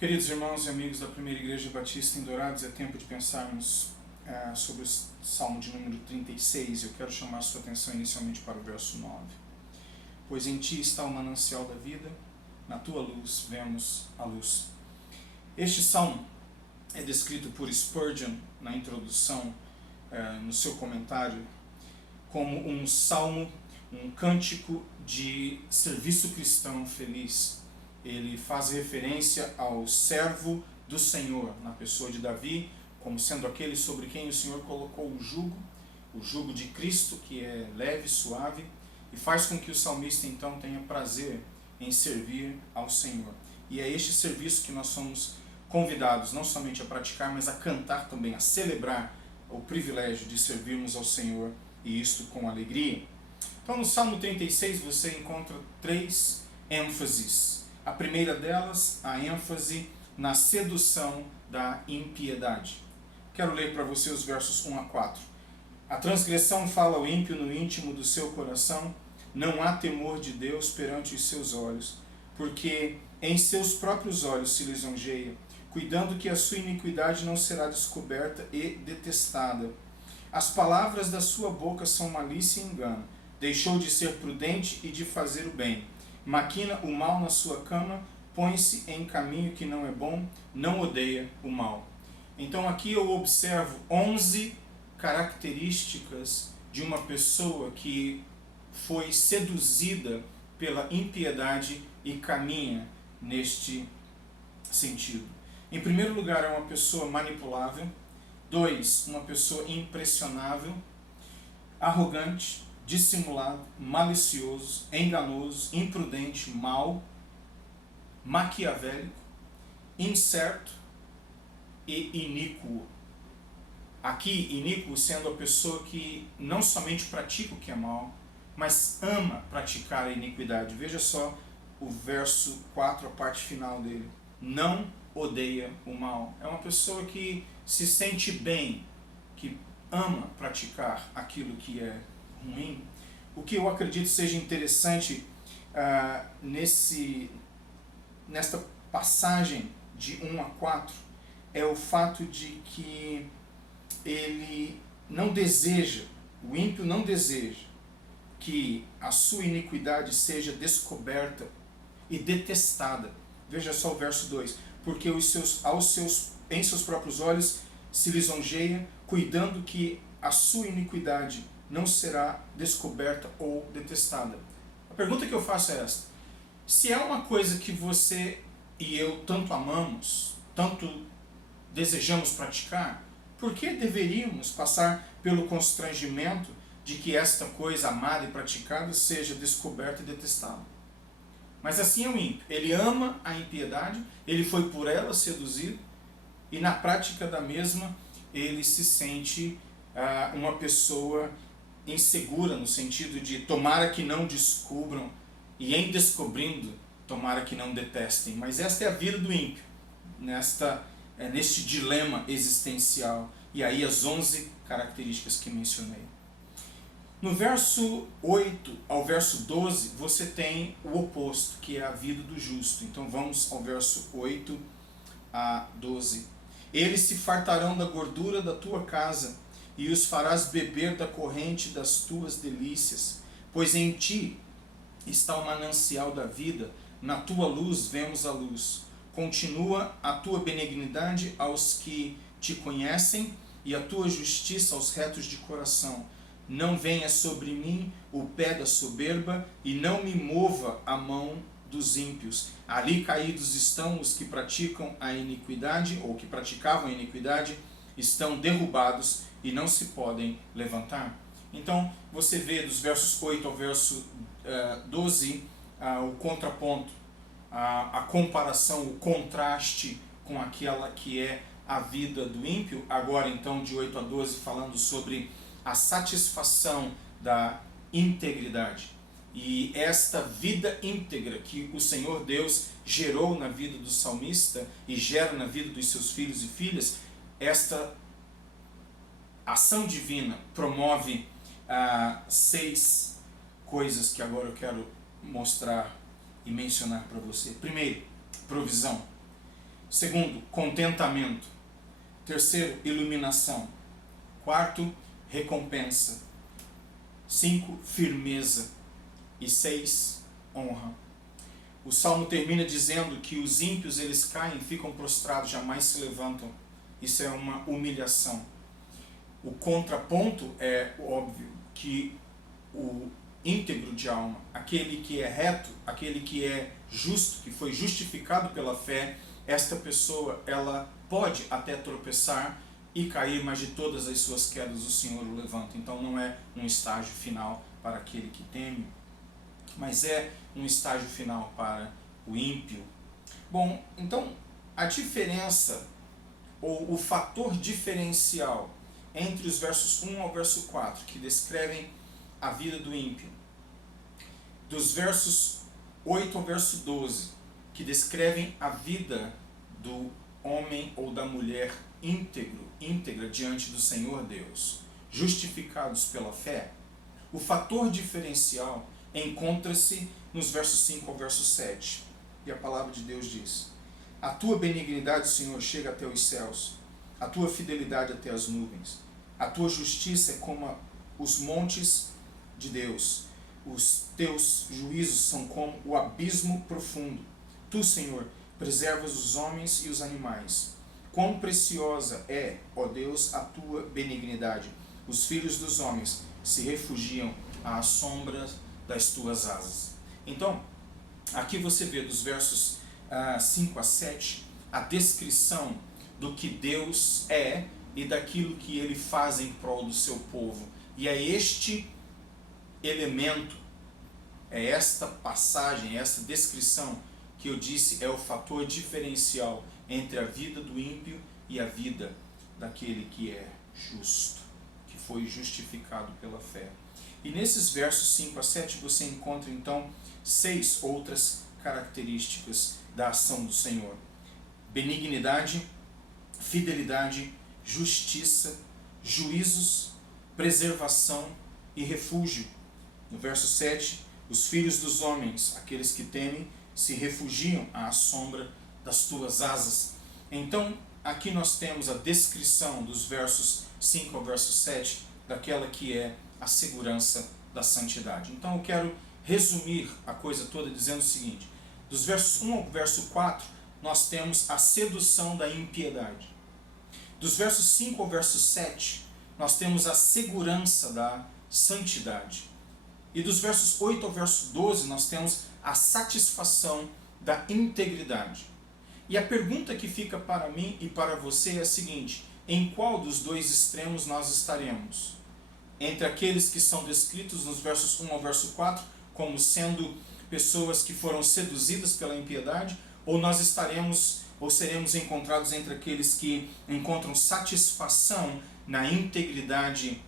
Queridos irmãos e amigos da Primeira Igreja Batista em Dourados, é tempo de pensarmos sobre o Salmo de número 36. Eu quero chamar a sua atenção inicialmente para o verso 9. Pois em ti está o manancial da vida, na tua luz vemos a luz. Este salmo é descrito por Spurgeon na introdução, no seu comentário, como um salmo, um cântico de serviço cristão feliz. Ele faz referência ao servo do Senhor, na pessoa de Davi, como sendo aquele sobre quem o Senhor colocou o jugo de Cristo, que é leve, suave, e faz com que o salmista então tenha prazer em servir ao Senhor. E é este serviço que nós somos convidados não somente a praticar, mas a cantar também, a celebrar o privilégio de servirmos ao Senhor, e isto com alegria. Então no Salmo 36 você encontra três ênfases. A primeira delas, a ênfase na sedução da impiedade. Quero ler para você os versos 1 a 4. A transgressão fala ao ímpio no íntimo do seu coração, não há temor de Deus perante os seus olhos, porque em seus próprios olhos se lisonjeia, cuidando que a sua iniquidade não será descoberta e detestada. As palavras da sua boca são malícia e engano, deixou de ser prudente e de fazer o bem. Maquina o mal na sua cama, põe-se em caminho que não é bom, não odeia o mal. Então aqui eu observo 11 características de uma pessoa que foi seduzida pela impiedade e caminha neste sentido. Em primeiro lugar, é uma pessoa manipulável. 2, uma pessoa impressionável, arrogante, dissimulado, malicioso, enganoso, imprudente, mau, maquiavélico, incerto e iníquo. Aqui, iníquo sendo a pessoa que não somente pratica o que é mal, mas ama praticar a iniquidade. Veja só o verso 4, a parte final dele. Não odeia o mal. É uma pessoa que se sente bem, que ama praticar aquilo que é ruim. O que eu acredito seja interessante nesta passagem de 1 a 4 é o fato de que ele não deseja, o ímpio não deseja que a sua iniquidade seja descoberta e detestada. Veja só o verso 2. Porque em seus próprios olhos se lisonjeia, cuidando que a sua iniquidade não será descoberta ou detestada. A pergunta que eu faço é esta: se é uma coisa que você e eu tanto amamos, tanto desejamos praticar, por que deveríamos passar pelo constrangimento de que esta coisa amada e praticada seja descoberta e detestada? Mas assim é o ímpio. Ele ama a impiedade, ele foi por ela seduzido, e na prática da mesma ele se sente uma pessoa insegura, no sentido de tomara que não descubram, e em descobrindo, tomara que não detestem. Mas esta é a vida do ímpio, neste dilema existencial. E aí as 11 características que mencionei. No verso 8 ao verso 12, você tem o oposto, que é a vida do justo. Então vamos ao verso 8 a 12. Eles se fartarão da gordura da tua casa, e os farás beber da corrente das tuas delícias. Pois em ti está o manancial da vida, na tua luz vemos a luz. Continua a tua benignidade aos que te conhecem, e a tua justiça aos retos de coração. Não venha sobre mim o pé da soberba, e não me mova a mão dos ímpios. Ali caídos estão os que praticam a iniquidade, ou que praticavam a iniquidade, estão derrubados e não se podem levantar. Então você vê dos versos 8 ao verso 12 o contraponto, a comparação, o contraste com aquela que é a vida do ímpio. Agora então de 8 a 12 falando sobre a satisfação da integridade. E esta vida íntegra que o Senhor Deus gerou na vida do salmista e gera na vida dos seus filhos e filhas, esta ação divina promove 6 coisas que agora eu quero mostrar e mencionar para você. Primeiro, provisão. Segundo, contentamento. Terceiro, iluminação. Quarto, recompensa. 5, firmeza. E 6, honra. O Salmo termina dizendo que os ímpios eles caem, ficam prostrados, jamais se levantam. Isso é uma humilhação. O contraponto é óbvio que o íntegro de alma, aquele que é reto, aquele que é justo, que foi justificado pela fé, esta pessoa ela pode até tropeçar e cair, mas de todas as suas quedas o Senhor o levanta. Então não é um estágio final para aquele que teme, mas é um estágio final para o ímpio. Bom, então a diferença ou o fator diferencial entre os versos 1 ao verso 4, que descrevem a vida do ímpio, dos versos 8 ao verso 12, que descrevem a vida do homem ou da mulher íntegra diante do Senhor Deus, justificados pela fé, o fator diferencial encontra-se nos versos 5 ao verso 7. E a palavra de Deus diz: a tua benignidade, Senhor, chega até os céus, a tua fidelidade até as nuvens, a tua justiça é como os montes de Deus, os teus juízos são como o abismo profundo. Tu, Senhor, preservas os homens e os animais. Quão preciosa é, ó Deus, a tua benignidade. Os filhos dos homens se refugiam à sombra das tuas asas. Então, aqui você vê dos versos 5 a 7 a descrição do que Deus é e daquilo que Ele faz em prol do seu povo. E é este elemento, é esta passagem, é esta descrição que eu disse é o fator diferencial entre a vida do ímpio e a vida daquele que é justo, que foi justificado pela fé. E nesses versos 5 a 7 você encontra então 6 outras características da ação do Senhor: benignidade, fidelidade, justiça, juízos, preservação e refúgio. No verso 7, os filhos dos homens, aqueles que temem, se refugiam à sombra das tuas asas. Então, aqui nós temos a descrição dos versos 5 ao verso 7 daquela que é a segurança da santidade. Então eu quero resumir a coisa toda dizendo o seguinte: dos versos 1 ao verso 4 nós temos a sedução da impiedade. Dos versos 5 ao verso 7 nós temos a segurança da santidade. E dos versos 8 ao verso 12 nós temos a satisfação da integridade. E a pergunta que fica para mim e para você é a seguinte: em qual dos dois extremos nós estaremos? Entre aqueles que são descritos nos versos 1 ao verso 4 como sendo pessoas que foram seduzidas pela impiedade, ou nós estaremos ou seremos encontrados entre aqueles que encontram satisfação na integridade,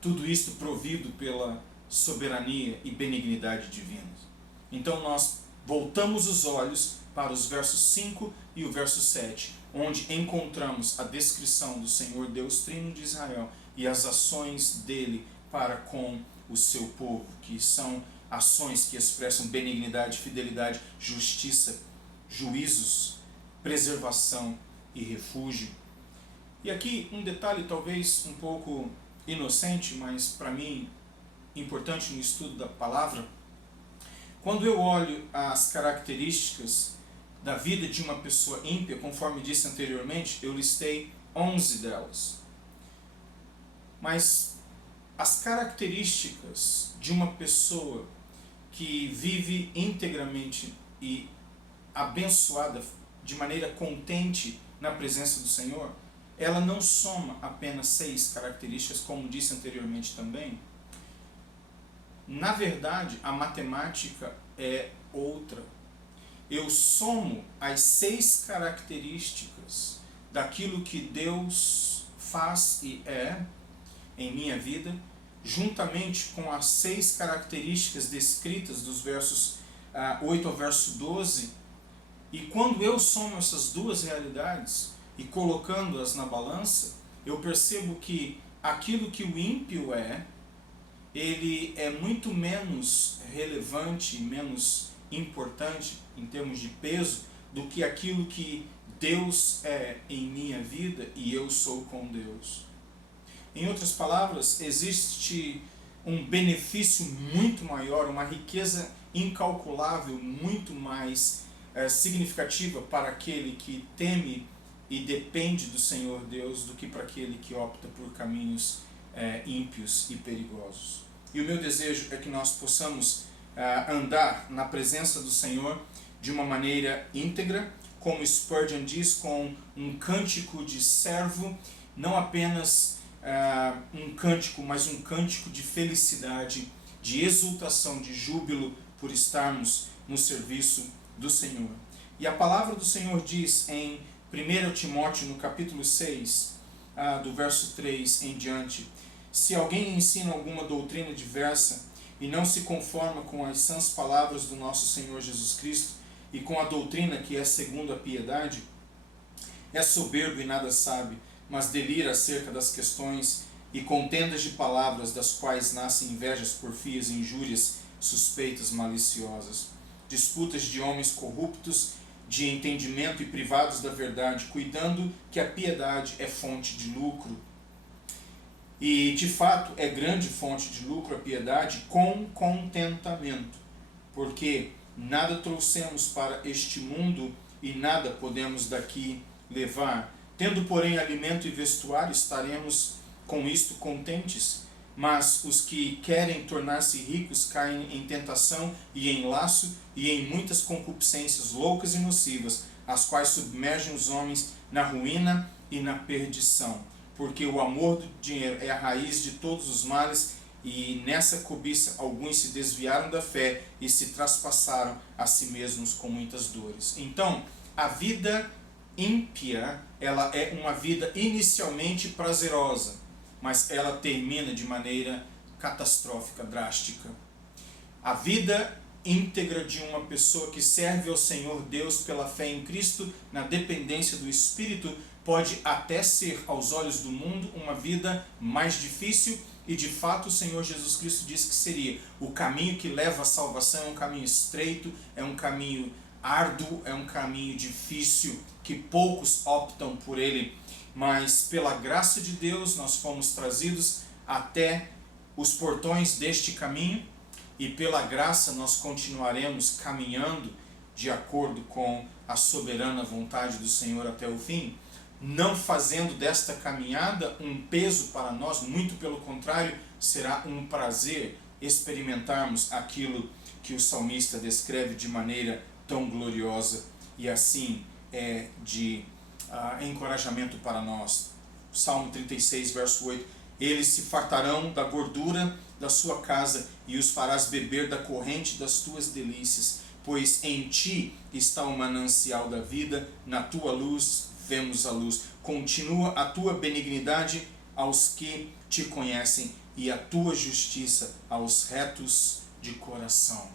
tudo isto provido pela soberania e benignidade divinas? Então nós voltamos os olhos para os versos 5 e o verso 7, onde encontramos a descrição do Senhor Deus Trino de Israel e as ações dele para com o seu povo, que são ações que expressam benignidade, fidelidade, justiça, juízos, preservação e refúgio. E aqui um detalhe talvez um pouco inocente, mas para mim importante no estudo da palavra. Quando eu olho as características da vida de uma pessoa ímpia, conforme disse anteriormente, eu listei 11 delas. Mas as características de uma pessoa que vive integramente e abençoada de maneira contente na presença do Senhor, ela não soma apenas 6 características, como disse anteriormente também. Na verdade, a matemática é outra. Eu somo as 6 características daquilo que Deus faz e é em minha vida, juntamente com as 6 características descritas dos versos 8 ao verso 12, e quando eu somo essas duas realidades e colocando-as na balança, eu percebo que aquilo que o ímpio é, ele é muito menos relevante, menos importante em termos de peso, do que aquilo que Deus é em minha vida e eu sou com Deus. Em outras palavras, existe um benefício muito maior, uma riqueza incalculável, muito mais significativa para aquele que teme e depende do Senhor Deus do que para aquele que opta por caminhos ímpios e perigosos. E o meu desejo é que nós possamos andar na presença do Senhor de uma maneira íntegra, como Spurgeon diz, com um cântico de servo, não apenas um cântico, mas um cântico de felicidade, de exultação, de júbilo por estarmos no serviço do Senhor. E a palavra do Senhor diz em 1 Timóteo, no capítulo 6, do verso 3 em diante: se alguém ensina alguma doutrina diversa e não se conforma com as sãs palavras do nosso Senhor Jesus Cristo e com a doutrina que é segundo a piedade, é soberbo e nada sabe, mas delira acerca das questões e contendas de palavras, das quais nascem invejas, porfias, injúrias, suspeitas maliciosas, disputas de homens corruptos, de entendimento e privados da verdade, cuidando que a piedade é fonte de lucro. E de fato é grande fonte de lucro a piedade, com contentamento, porque nada trouxemos para este mundo e nada podemos daqui levar. Tendo, porém, alimento e vestuário, estaremos com isto contentes. Mas os que querem tornar-se ricos caem em tentação e em laço e em muitas concupiscências loucas e nocivas, as quais submergem os homens na ruína e na perdição. Porque o amor do dinheiro é a raiz de todos os males, e nessa cobiça alguns se desviaram da fé e se traspassaram a si mesmos com muitas dores. Então, a vida ímpia, ela é uma vida inicialmente prazerosa, mas ela termina de maneira catastrófica, drástica. A vida íntegra de uma pessoa que serve ao Senhor Deus pela fé em Cristo, na dependência do Espírito, pode até ser, aos olhos do mundo, uma vida mais difícil, e de fato o Senhor Jesus Cristo diz que seria. O caminho que leva à salvação é um caminho estreito, é um caminho árduo, é um caminho difícil, que poucos optam por ele. Mas pela graça de Deus nós fomos trazidos até os portões deste caminho, e pela graça nós continuaremos caminhando de acordo com a soberana vontade do Senhor até o fim, não fazendo desta caminhada um peso para nós, muito pelo contrário, será um prazer experimentarmos aquilo que o salmista descreve de maneira tão gloriosa, e assim é de encorajamento para nós. Salmo 36, verso 8: eles se fartarão da gordura da sua casa e os farás beber da corrente das tuas delícias, pois em ti está o manancial da vida, na tua luz vemos a luz. Continua a tua benignidade aos que te conhecem e a tua justiça aos retos de coração.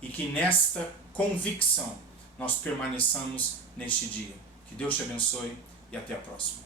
E que nesta convicção nós permaneçamos neste dia. Que Deus te abençoe e até a próxima.